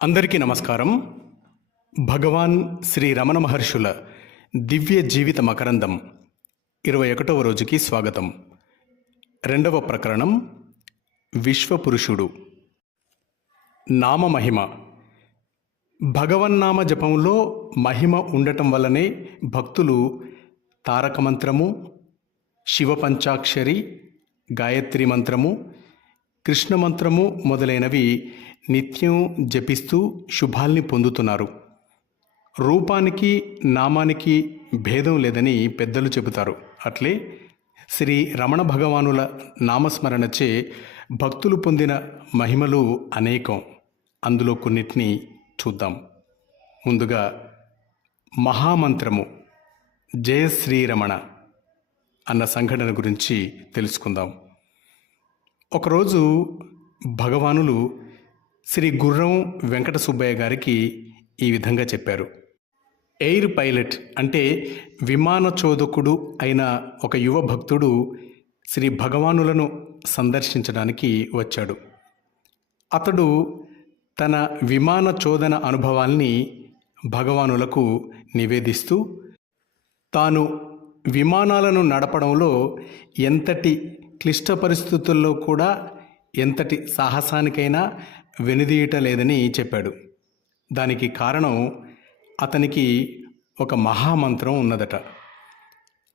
అందరికీ నమస్కారం. భగవాన్ శ్రీ రమణ మహర్షుల దివ్య జీవిత మకరందం 21వ రోజుకి స్వాగతం. 2వ ప్రకరణం విశ్వపురుషుడు. నామమహిమ. భగవన్నామ జపంలో మహిమ ఉండటం వల్లనే భక్తులు తారక మంత్రము, శివ పంచాక్షరి, గాయత్రి మంత్రము, కృష్ణ మంత్రము మొదలైనవి నిత్యం జపిస్తూ శుభాల్ని పొందుతున్నారు. రూపానికి నామానికి భేదం లేదని పెద్దలు చెబుతారు. అట్లే శ్రీ రమణ భగవానుల నామస్మరణచే భక్తులు పొందిన మహిమలు అనేకం. అందులో కొన్నిటిని చూద్దాం. ముందుగా మహామంత్రము జయ శ్రీరమణ అన్న సంఘటన గురించి తెలుసుకుందాం. ఒకరోజు భగవానులు శ్రీ గుర్రం వెంకట సుబ్బయ్య గారికి ఈ విధంగా చెప్పారు. ఎయిర్ పైలట్ అంటే విమాన చోదకుడు అయిన ఒక యువ భక్తుడు శ్రీ భగవానులను సందర్శించడానికి వచ్చాడు. అతడు తన విమాన చోదన అనుభవాల్ని భగవానులకు నివేదిస్తూ తాను విమానాలను నడపడంలో ఎంతటి క్లిష్ట పరిస్థితుల్లో కూడా ఎంతటి సాహసానికైనా వెనుదీయటలేదని చెప్పాడు. దానికి కారణం అతనికి ఒక మహామంత్రం ఉన్నదట.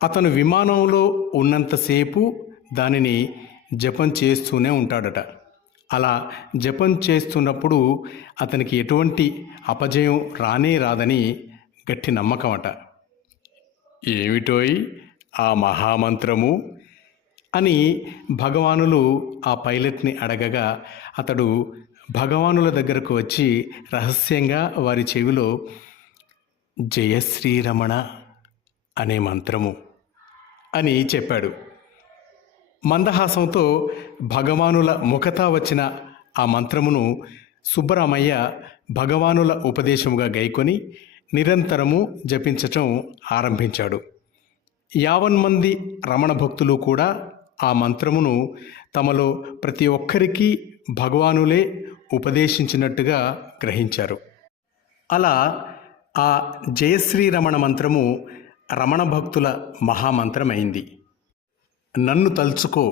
అతను విమానంలో ఉన్నంతసేపు దానిని జపం చేస్తూనే ఉంటాడట. అలా జపం చేస్తున్నప్పుడు అతనికి ఎటువంటి అపజయం రానే రాదని గట్టి నమ్మకం అట. ఏమిటోయ్ ఆ మహామంత్రము అని భగవానులు ఆ పైలట్ని అడగగా అతడు భగవానుల దగ్గరకు వచ్చి రహస్యంగా వారి చెవిలో జయశ్రీరమణ అనే మంత్రము అని చెప్పాడు. మందహాసంతో భగవానుల ముఖతా వచ్చిన ఆ మంత్రమును సుబ్బరామయ్య భగవానుల ఉపదేశముగా గైకొని నిరంతరము జపించటం ఆరంభించాడు. 50 మంది రమణ భక్తులు కూడా ఆ మంత్రమును తమలో ప్రతి ఒక్కరికి భగవానులే ఉపదేశించినట్టుగా గ్రహించారు. అలా ఆ జయశ్రీరమణ మంత్రము రమణ భక్తుల మహామంత్రమైంది. నన్ను తలుచుకో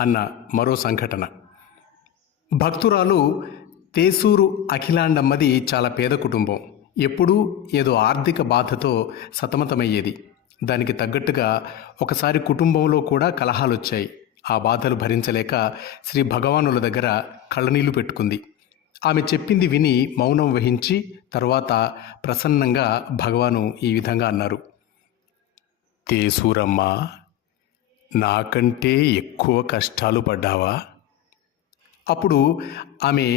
అన్న మరో సంఘటన. భక్తురాలు తేసూరు అఖిలాండమ్మది చాలా పేద కుటుంబం. ఎప్పుడూ ఏదో ఆర్థిక బాధతో సతమతమయ్యేది. దానికి తగ్గట్టుగా ఒకసారి కుటుంబంలో కూడా కలహాలొచ్చాయి. ఆ బాధలు భరించలేక శ్రీ భగవానుల దగ్గర కళ్ళనీళ్లు పెట్టుకుంది. ఆమె చెప్పింది విని మౌనం వహించి తర్వాత ప్రసన్నంగా భగవాను ఈ విధంగా అన్నారు. తేసూరమ్మ, నాకంటే ఎక్కువ కష్టాలు పడ్డావా? అప్పుడు ఆమె,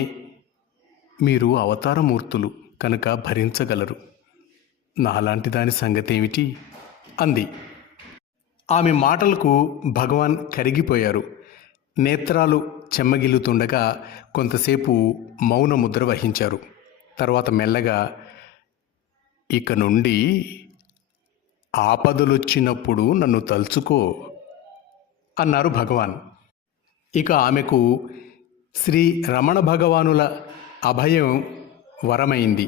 మీరు అవతారమూర్తులు కనుక భరించగలరు, నాలాంటి దాని సంగతి ఏమిటి అంది. ఆమె మాటలకు భగవాన్ కరిగిపోయారు. నేత్రాలు చెమ్మగిల్లుతుండగా కొంతసేపు మౌన ముద్ర వహించారు. తర్వాత మెల్లగా, ఇక నుండి ఆపదలొచ్చినప్పుడు నన్ను తలుచుకో అన్నారు భగవాన్. ఇక ఆమెకు శ్రీ రమణ భగవానుల అభయం వరమైంది.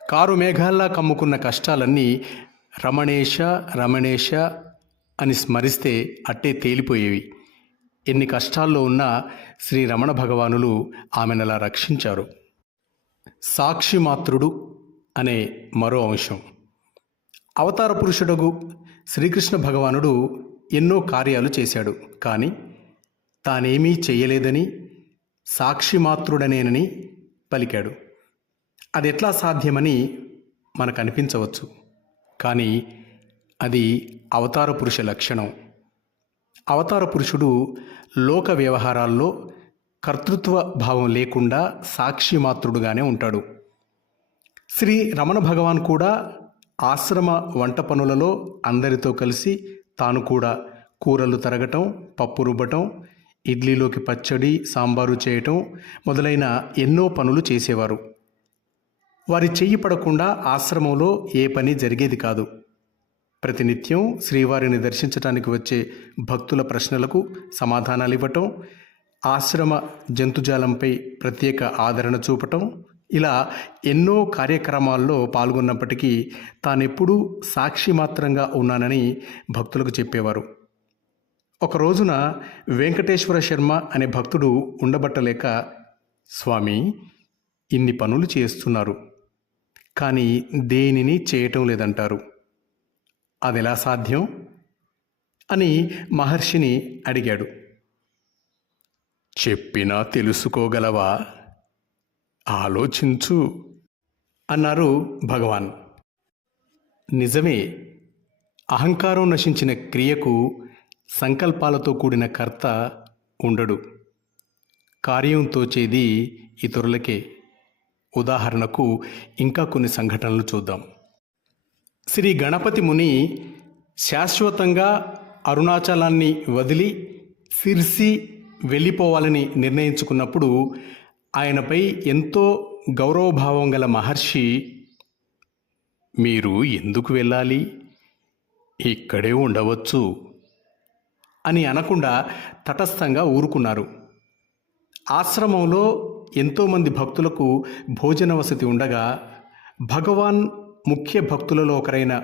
కారు మేఘాల్లా కమ్ముకున్న కష్టాలన్నీ రమణేశ రమణేశ అని స్మరిస్తే అట్టే తేలిపోయేవి. ఎన్ని కష్టాల్లో ఉన్నా శ్రీ రమణ భగవానులు ఆమెనలా రక్షించారు. సాక్షిమాత్రుడు అనే మరో అంశం. అవతార పురుషుడగు శ్రీకృష్ణ భగవానుడు ఎన్నో కార్యాలు చేశాడు. కానీ తానేమీ చెయ్యలేదని, సాక్షిమాత్రుడనేనని పలికాడు. అదెట్లా సాధ్యమని మనకు అనిపించవచ్చు. కానీ అది అవతార పురుష లక్షణం. అవతార పురుషుడు లోక వ్యవహారాల్లో కర్తృత్వ భావం లేకుండా సాక్షిమాత్రుడుగానే ఉంటాడు. శ్రీ రమణ భగవాన్ కూడా ఆశ్రమ వంట పనులలో అందరితో కలిసి తాను కూడా కూరలు తరగటం, పప్పు రుబ్బటం, ఇడ్లీలోకి పచ్చడి సాంబారు చేయటం మొదలైన ఎన్నో పనులు చేసేవారు. వారి చెయ్యి పడకుండా ఆశ్రమంలో ఏ పని జరిగేది కాదు. ప్రతినిత్యం శ్రీవారిని దర్శించటానికి వచ్చే భక్తుల ప్రశ్నలకు సమాధానాలు ఇవ్వటం, ఆశ్రమ జంతుజాలంపై ప్రత్యేక ఆదరణ చూపటం ఇలా ఎన్నో కార్యక్రమాల్లో పాల్గొన్నప్పటికీ తానెప్పుడూ సాక్షి మాత్రంగా ఉన్నానని భక్తులకు చెప్పేవారు. ఒక రోజున వెంకటేశ్వర శర్మ అనే భక్తుడు ఉండబట్టలేక, స్వామి, ఇన్ని పనులు చేస్తున్నారు, కానీ దేనిని చేయటం లేదంటారు, అదెలా సాధ్యం అని మహర్షిని అడిగాడు. చెప్పినా తెలుసుకోగలవా, ఆలోచించు అన్నారు భగవాన్. నిజమే, అహంకారం నశించిన క్రియకు సంకల్పాలతో కూడిన కర్త ఉండడు. కార్యం తోచేది ఇతరులకే. ఉదాహరణకు ఇంకా కొన్ని సంఘటనలు చూద్దాం. శ్రీ గణపతి ముని శాశ్వతంగా అరుణాచలాన్ని వదిలి సిర్సి వెళ్ళిపోవాలని నిర్ణయించుకున్నప్పుడు ఆయనపై ఎంతో గౌరవభావం గల మహర్షి, మీరు ఎందుకు వెళ్ళాలి, ఇక్కడే ఉండవచ్చు అని అనకుండా తటస్థంగా ఊరుకున్నారు. ఆశ్రమంలో ఎంతోమంది భక్తులకు భోజన వసతి ఉండగా భగవాన్ ముఖ్య భక్తులలో ఒకరైన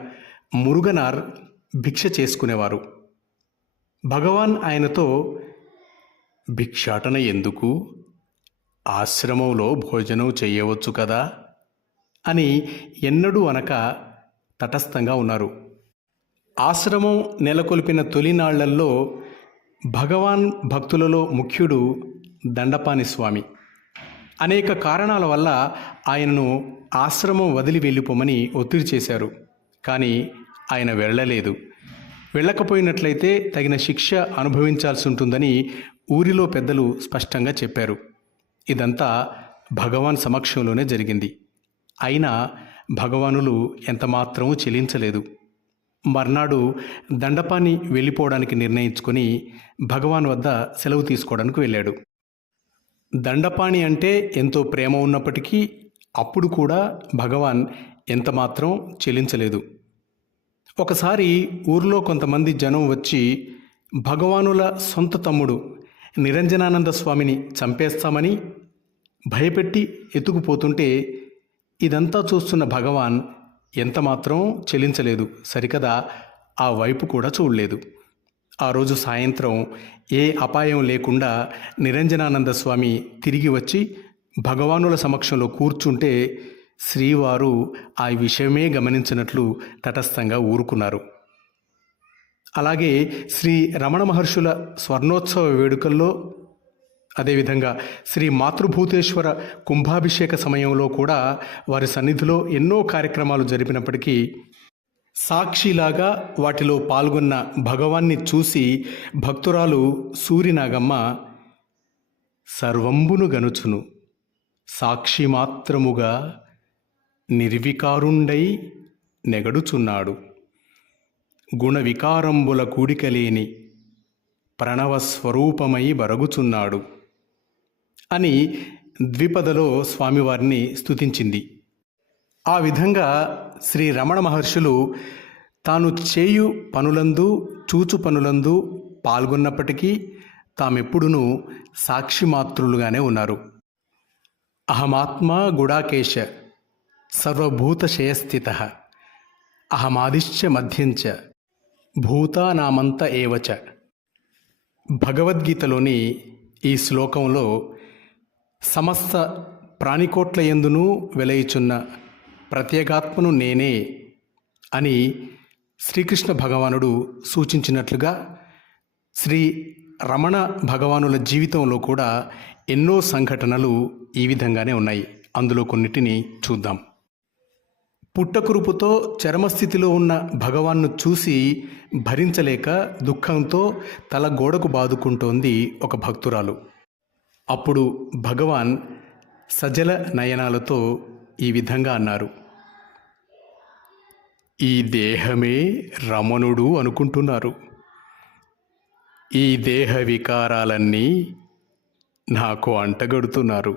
మురుగనార్ భిక్ష చేసుకునేవారు. భగవాన్ ఆయనతో, భిక్షాటన ఎందుకు, ఆశ్రమంలో భోజనం చేయవచ్చు కదా అని ఎన్నడూ అనక తటస్థంగా ఉన్నారు. ఆశ్రమం నెలకొల్పిన తొలినాళ్లల్లో భగవాన్ భక్తులలో ముఖ్యుడు దండపాని స్వామి. అనేక కారణాల వల్ల ఆయనను ఆశ్రమం వదిలి వెళ్ళిపోమని ఒత్తిడి చేశారు. కానీ ఆయన వెళ్ళలేదు. వెళ్ళకపోయినట్లయితే తగిన శిక్ష అనుభవించాల్సి ఉంటుందని ఊరిలో పెద్దలు స్పష్టంగా చెప్పారు. ఇదంతా భగవాన్ సమక్షంలోనే జరిగింది. అయినా భగవానులు ఎంతమాత్రమూ చెలించలేదు. మర్నాడు దండపాని వెళ్ళిపోవడానికి నిర్ణయించుకొని భగవాన్ వద్ద సెలవు తీసుకోవడానికి వెళ్ళాడు. దండపాణి అంటే ఎంతో ప్రేమ ఉన్నప్పటికీ అప్పుడు కూడా భగవాన్ ఎంతమాత్రం చెలించలేదు. ఒకసారి ఊర్లో కొంతమంది జనం వచ్చి భగవానుల సొంత తమ్ముడు నిరంజనానంద స్వామిని చంపేస్తామని భయపెట్టి ఎత్తుకుపోతుంటే ఇదంతా చూస్తున్న భగవాన్ ఎంతమాత్రం చెలించలేదు. సరికదా ఆ వైపు కూడా చూడలేదు. ఆ రోజు సాయంత్రం ఏ అపాయం లేకుండా నిరంజనానంద స్వామి తిరిగి వచ్చి భగవానుల సమక్షంలో కూర్చుంటే శ్రీవారు ఆ విషయమే గమనించినట్లు తటస్థంగా ఊరుకున్నారు. అలాగే శ్రీ రమణ మహర్షుల స్వర్ణోత్సవ వేడుకల్లో, అదేవిధంగా శ్రీ మాతృభూతేశ్వర కుంభాభిషేక సమయంలో కూడా వారి సన్నిధిలో ఎన్నో కార్యక్రమాలు జరిపినప్పటికీ సాక్షిలాగా వాటిలో పాల్గొన్న భగవాన్ని చూసి భక్తురాలు సూరినాగమ్మ, సర్వంబును గనుచును సాక్షి మాత్రముగా నిర్వికారుండై నెగడుచున్నాడు, గుణ వికారంబుల కూడికలేని ప్రణవస్వరూపమై బరగుచున్నాడు అని ద్విపదలో స్వామివారిని స్తుతించింది. ఆ విధంగా శ్రీ రమణ మహర్షులు తాను చేయు పనులందు చూచు పనులందు పాల్గొన్నప్పటికీ తామెప్పుడునూ సాక్షిమాత్రులుగానే ఉన్నారు. అహమాత్మా గుడాకేశ సర్వభూతశయస్థిత అహమాదిశ్చ మధ్యంచ భూతానామంత ఏవచ. భగవద్గీతలోని ఈ శ్లోకంలో సమస్త ప్రాణికోట్ల యందును వెలయుచున్న ప్రత్యేగాత్మను నేనే అని శ్రీకృష్ణ భగవానుడు సూచించినట్లుగా శ్రీ రమణ భగవానుల జీవితంలో కూడా ఎన్నో సంఘటనలు ఈ విధంగానే ఉన్నాయి. అందులో కొన్నిటిని చూద్దాం. పుట్టకురుపుతో చరమస్థితిలో ఉన్న భగవాన్ను చూసి భరించలేక దుఃఖంతో తల గోడకు బాదుకుంటోంది ఒక భక్తురాలు. అప్పుడు భగవాన్ సజల నయనాలతో ఈ విధంగా అన్నారు, ఈ దేహమే రమణుడు అనుకుంటున్నారు. ఈ దేహ వికారాలన్నీ నాకు అంటగడుతున్నారు.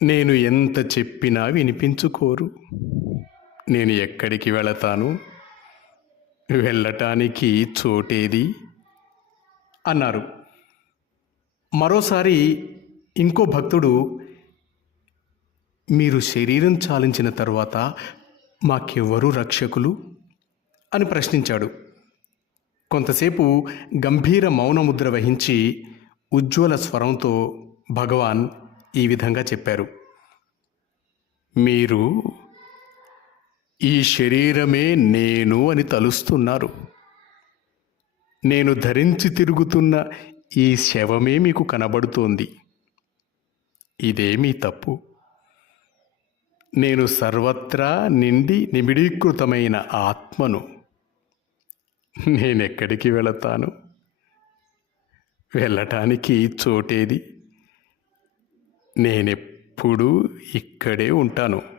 నేను ఎంత చెప్పినా వినిపించుకోరు. నేను ఎక్కడికి వెళతాను, వెళ్ళటానికి చోటేది అన్నారు. మరోసారి ఇంకో భక్తుడు మీరు శరీరం చాలించిన తరువాత మాకెవ్వరు రక్షకులు అని ప్రశ్నించాడు. కొంతసేపు గంభీర మౌనముద్ర వహించి ఉజ్వల స్వరంతో భగవాన్ ఈ విధంగా చెప్పారు. మీరు ఈ శరీరమే నేను అని తలుస్తున్నారు. నేను ధరించి తిరుగుతున్న ఈ శవమే మీకు కనబడుతోంది. ఇదే మీ తప్పు. నేను సర్వత్రా నిండి నిబిడీకృతమైన ఆత్మను. నేనెక్కడికి వెళతాను? వెళ్ళటానికి చోటేది? నేనెప్పుడూ ఇక్కడే ఉంటాను.